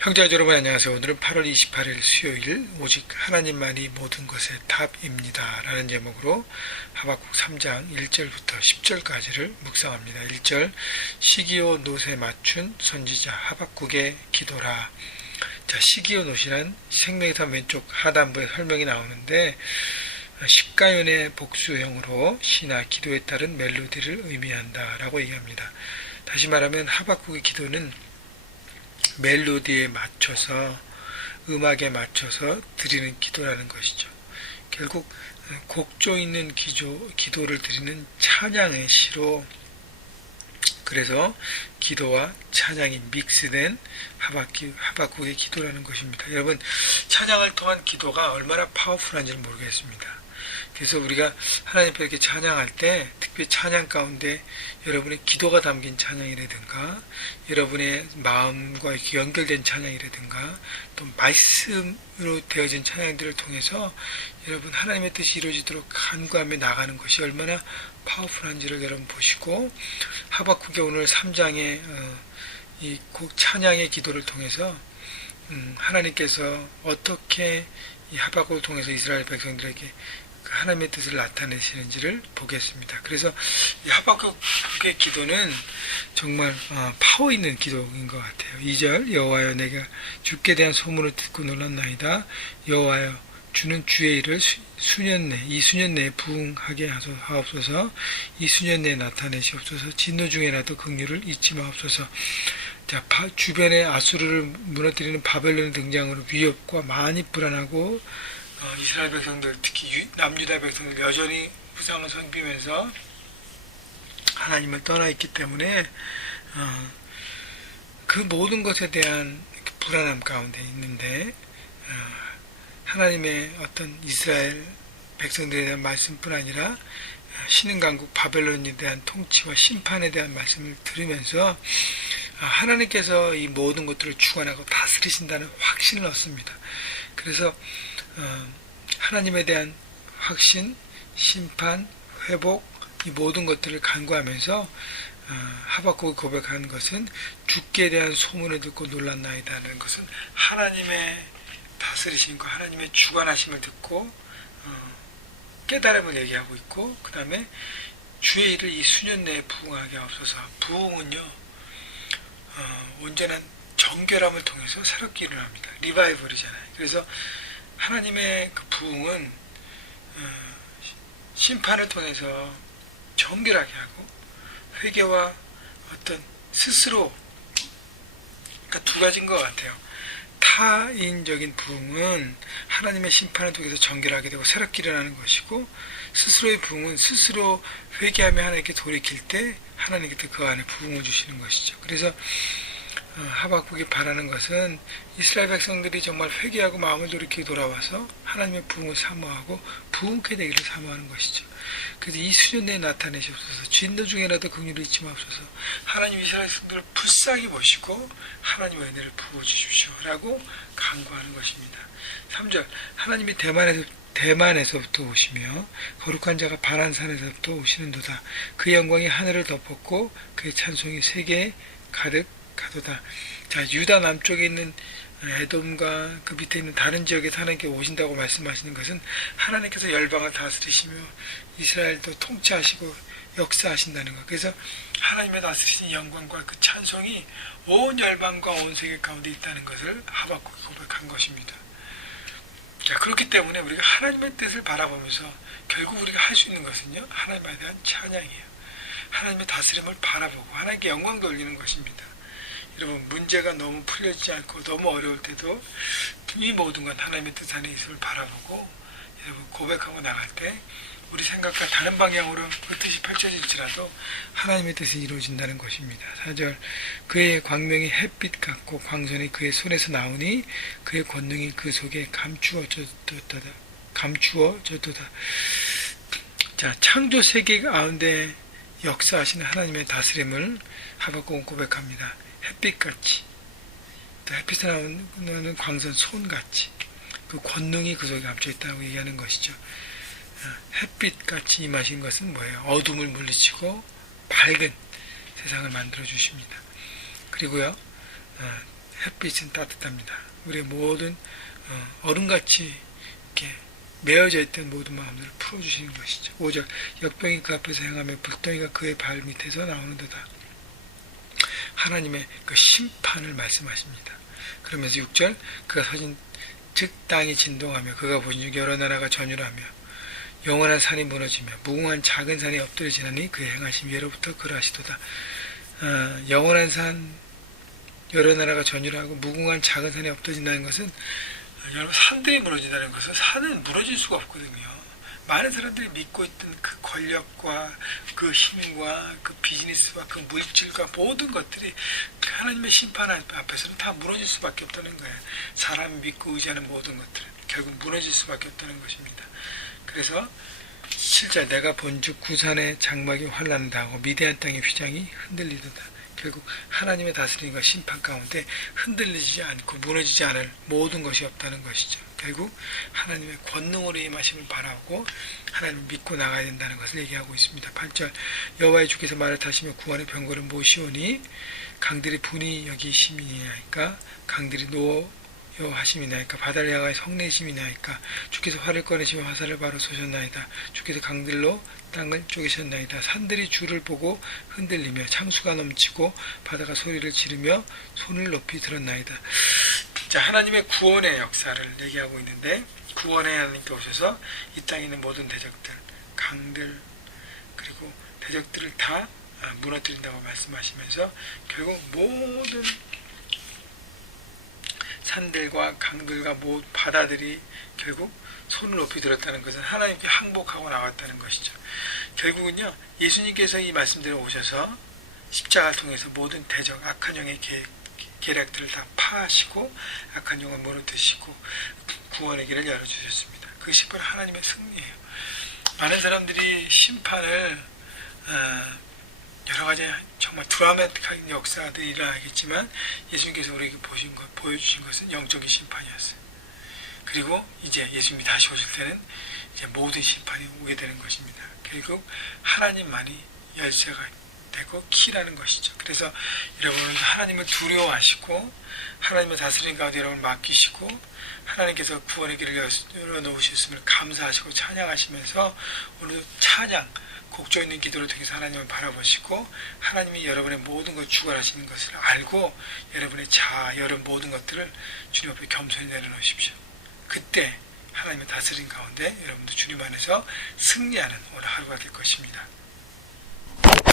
형제자 여러분 안녕하세요. 오늘은 8월 28일 수요일 오직 하나님만이 모든 것의 답입니다 라는 제목으로 하박국 3장 1절부터 10절까지를 묵상합니다. 1절 시기오 놋에 맞춘 선지자 하박국의 기도라. 자, 시기오 놋이란 생명의산 왼쪽 하단부에 설명이 나오는데 십가연의 복수형으로 시나 기도에 따른 멜로디를 의미한다 라고 얘기합니다. 다시 말하면 하박국의 기도는 멜로디에 맞춰서 음악에 맞춰서 드리는 기도라는 것이죠. 결국 곡조 있는 기도를 드리는 찬양의 시로, 그래서 기도와 찬양이 믹스된 하박국의 기도라는 것입니다. 여러분, 찬양을 통한 기도가 얼마나 파워풀한지를 모르겠습니다. 그래서 우리가 하나님 앞에 이렇게 찬양할 때 특별히 찬양 가운데 여러분의 기도가 담긴 찬양이라든가 여러분의 마음과 이렇게 연결된 찬양이라든가 또 말씀으로 되어진 찬양들을 통해서 여러분 하나님의 뜻이 이루어지도록 간구하며 나가는 것이 얼마나 파워풀한지를 여러분 보시고, 하박국의 오늘 3장의 이 찬양의 기도를 통해서 하나님께서 어떻게 이 하박국을 통해서 이스라엘 백성들에게 하나님의 뜻을 나타내시는지를 보겠습니다. 그래서 이 하박국의 기도는 정말 파워 있는 기도인 것 같아요. 2절 여호와여 내가 주께 대한 소문을 듣고 놀랐나이다. 여호와여 주는 주의 일을 이 수년 내에 부응하게 하옵소서. 이 수년 내에 나타내시옵소서. 진노 중에 나도 긍휼을 잊지 마옵소서. 자, 주변에 아수르를 무너뜨리는 바벨론의 등장으로 위협과 많이 불안하고 이스라엘 백성들, 특히 남유다 백성들 여전히 우상을 섬기면서 하나님을 떠나 있기 때문에 그 모든 것에 대한 불안함 가운데 있는데 하나님의 어떤 이스라엘 백성들에 대한 말씀뿐 아니라 신흥강국 바벨론에 대한 통치와 심판에 대한 말씀을 들으면서 하나님께서 이 모든 것들을 주관하고 다스리신다는 확신을 얻습니다. 그래서 하나님에 대한 확신, 심판, 회복, 이 모든 것들을 간구하면서 하박국이 고백하는 것은 주께 대한 소문을 듣고 놀랐나이다라는 것은 하나님의 다스리심과 하나님의 주관하심을 듣고 깨달음을 얘기하고 있고, 그 다음에 주의 일을 이 수년 내에 부응하게 하옵소서. 부응은요 온전한 정결함을 통해서 새롭게 일어납니다. 리바이벌이잖아요. 그래서 하나님의 그 부흥은 심판을 통해서 정결하게 하고 회개와 어떤 스스로, 그러니까 두 가지인 것 같아요. 타인적인 부흥은 하나님의 심판을 통해서 정결하게 되고 새롭게 일어나는 것이고, 스스로의 부흥은 스스로 회개하며 하나님께 돌이킬 때 하나님께서 그 안에 부흥을 주시는 것이죠. 그래서 하박국이 바라는 것은 이스라엘 백성들이 정말 회개하고 마음을 돌이켜 돌아와서 하나님의 부흥을 사모하고 부흥케 되기를 사모하는 것이죠. 그래서 이 수년 내에 나타내시옵소서. 진노 중에라도 긍휼을 잊지 마옵소서. 하나님 이스라엘 백성들을 불쌍히 보시고 하나님의 은혜를 부어주십시오 라고 간구하는 것입니다. 3절 하나님이 대만에서부터 오시며 거룩한 자가 바란산에서부터 오시는도다. 그의 영광이 하늘을 덮었고 그의 찬송이 세계에 가득 가도다. 자, 유다 남쪽에 있는 에돔과 그 밑에 있는 다른 지역에 하나님께 오신다고 말씀하시는 것은 하나님께서 열방을 다스리시며 이스라엘도 통치하시고 역사하신다는 것. 그래서 하나님의 다스리신 영광과 그 찬송이 온 열방과 온 세계 가운데 있다는 것을 하박국이 고백한 것입니다. 자, 그렇기 때문에 우리가 하나님의 뜻을 바라보면서 결국 우리가 할 수 있는 것은요, 하나님에 대한 찬양이에요. 하나님의 다스림을 바라보고 하나님께 영광 돌리는 것입니다. 여러분, 문제가 너무 풀려지지 않고 너무 어려울 때도 이 모든 건 하나님의 뜻 안에 있음을 바라보고 여러분 고백하고 나갈 때 우리 생각과 다른 방향으로 그 뜻이 펼쳐질지라도 하나님의 뜻이 이루어진다는 것입니다. 4절 그의 광명이 햇빛 같고 광선이 그의 손에서 나오니 그의 권능이 그 속에 감추어졌도다. 자, 창조 세계 가운데 역사하시는 하나님의 다스림을 하박국은 고백합니다. 햇빛같이, 또 햇빛에 나오는 광선 손같이 그 권능이 그 속에 감춰 있다고 얘기하는 것이죠. 햇빛같이 임하신 것은 뭐예요? 어둠을 물리치고 밝은 세상을 만들어 주십니다. 그리고요, 햇빛은 따뜻합니다. 우리의 모든 얼음같이 이렇게 메어져 있던 모든 마음들을 풀어주시는 것이죠. 5절 역병이 그 앞에서 행하며 불덩이가 그의 발 밑에서 나오는도다. 하나님의 그 심판을 말씀하십니다. 그러면서 6절 그가 서진 즉 땅이 진동하며 그가 보신 즉 여러 나라가 전율하며 영원한 산이 무너지며 무궁한 작은 산이 엎드려지나니 그의 행하심 예로부터 그러하시도다. 영원한 산 여러 나라가 전율하고 무궁한 작은 산이 엎드진다는 것은 여러분 산들이 무너진다는 것은 산은 무너질 수가 없거든요. 많은 사람들이 믿고 있던 그 권력과 그 힘과 그 비즈니스와 그 물질과 모든 것들이 하나님의 심판 앞에서는 다 무너질 수밖에 없다는 거예요. 사람이 믿고 의지하는 모든 것들은 결국 무너질 수밖에 없다는 것입니다. 그래서 7절 내가 본즉 구산의 장막이 환란한다 하고 미대한 땅의 휘장이 흔들리도다. 결국 하나님의 다스림과 심판 가운데 흔들리지 않고 무너지지 않을 모든 것이 없다는 것이죠. 결국 하나님의 권능으로 임하심을 바라고 하나님을 믿고 나가야 된다는 것을 얘기하고 있습니다. 8절 여호와의 주께서 말을 타시며 구원의 병거를 모시오니 강들이 분이 여기심이니까 강들이 노여하심이나이까 바다를 향하여 성내심이나이까 주께서 활을 꺼내시며 화살을 바로 쏘셨나이다. 주께서 강들로 땅을 쪼개셨나이다. 산들이 주를 보고 흔들리며 창수가 넘치고 바다가 소리를 지르며 손을 높이 들었나이다. 자, 하나님의 구원의 역사를 얘기하고 있는데 구원의 하나님께 오셔서 이 땅에 있는 모든 대적들, 강들 그리고 대적들을 다 무너뜨린다고 말씀하시면서 결국 모든 산들과 강들과 모든 바다들이 결국 손을 높이 들었다는 것은 하나님께 항복하고 나왔다는 것이죠. 결국은요 예수님께서 이 말씀대로 오셔서 십자가를 통해서 모든 대적 악한 영의 계략들을 다 파하시고 악한 영을 무너뜨리시고 구원의 길을 열어주셨습니다. 그것이 바로 하나님의 승리예요. 많은 사람들이 심판을 여러 가지 정말 드라마틱한 역사들이 일어나겠지만 예수님께서 우리에게 보여주신 것은 영적인 심판이었어요. 그리고 이제 예수님이 다시 오실 때는 이제 모든 심판이 오게 되는 것입니다. 결국 하나님만이 열쇠가 되고 키라는 것이죠. 그래서 여러분은 하나님을 두려워하시고 하나님의 다스림 가운데 여러분을 맡기시고 하나님께서 구원의 길을 열어놓으셨음을 감사하시고 찬양하시면서 오늘 찬양 곡조 있는 기도를 통해서 하나님을 바라보시고 하나님이 여러분의 모든 걸 주관하시는 것을 알고 여러분의 자아, 여러분 모든 것들을 주님 앞에 겸손히 내려놓으십시오. 그때 하나님의 다스림 가운데 여러분도 주님 안에서 승리하는 오늘 하루가 될 것입니다.